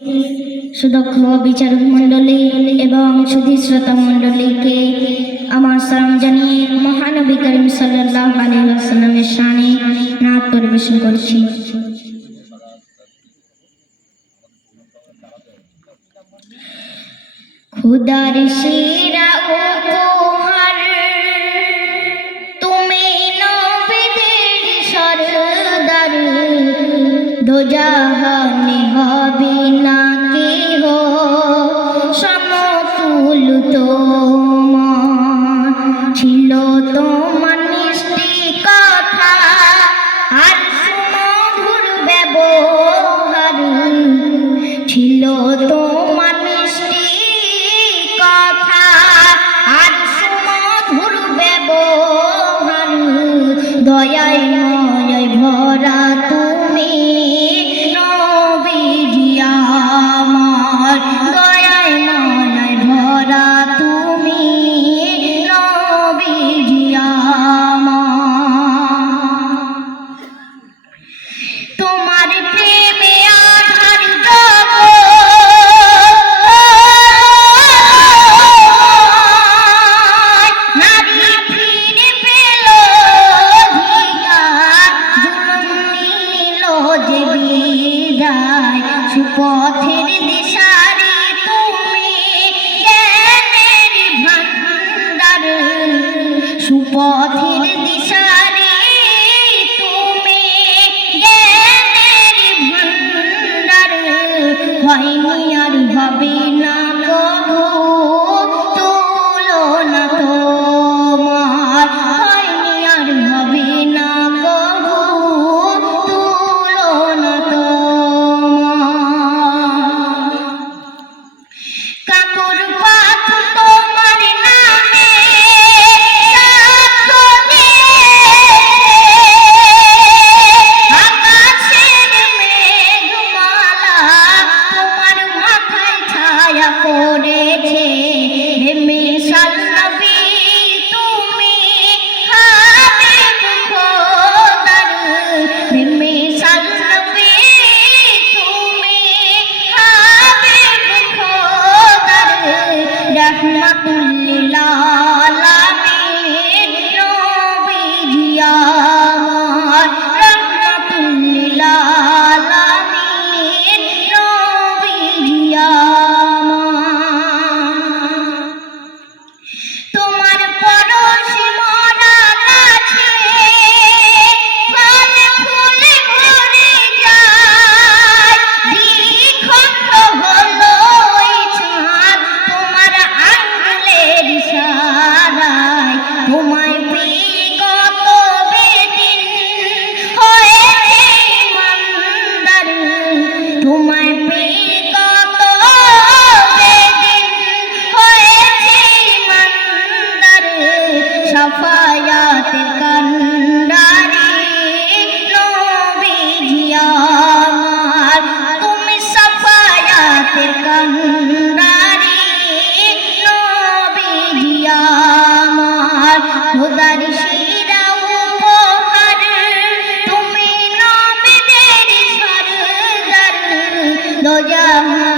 সুদক্ষ বিচারক মণ্ডলী এবং সুধী শ্রোতা মণ্ডলীকে আমার সালাম জানিয়ে মহানবী করিম সাল্লাল্লাহু আলাইহি ওয়াসাল্লামের শানে নাত পরিবেশন করছি। খুদার শিরা উপহার তুমি নবীদের সরদার, দোজাহানে হবে না কেহ সমতুল তোমার। ছিল তোমার মিষ্টি কথা আর সুমধুর ব্যবহার, ছিল তোমার মিষ্টি কথা আর সুমধুর ব্যবহার। দয়ায় ময়ায় ভরা তুমি নবীজি আমার, দয়ায় ময়ায় ভরা তুমি নবীজি আমার। তোমার প্রেমে আধার জগৎ নারী ফিরে পেল অধিকার, জুলুম নিল যে বিদায়। সুপথের দিশারি তুমি জ্ঞানের ভান্ডার, সুপথের দিশারি তুমি জ্ঞানের ভান্ডার। হয়নি আর হবে না কভু তুলনা তোমার, হয়নি আর হবে না কভু তুলনা তোমার। কাপড় পাত তোমার নামে সাক্ষ্য দিয়েছে, আকাশের মেঘমালা তোমার মাথায় ছায়া পড়েছে। মিশাল নবী তুমি হাবিব খোদার, মিশাল নবী তুমি হাবিব খোদার। রহমাতুল লিল আলামিন নবীজি আমার, রহমাতুল লিল আলামিন নবীজি আমার। তোমার পরশে মরা গাছে ফল ফুল ভরে যায়, দ্বিখণ্ড হলো ওই চাঁদ তোমার আঙ্গুলের ইশারায়। তোমায় পেয়ে কত বেদিন হয়েছে ইমানদার, তোমায় পেয়ে কত বেদিন হয়েছে ইমানদার। শাফায়াতের কান্ডারি নবীজি আমার, তুমি শাফায়াতের কান্ডারি নবীজি আমার। খোদার শিরা উপহার তুমি নবীদের সরদার, দোজাহান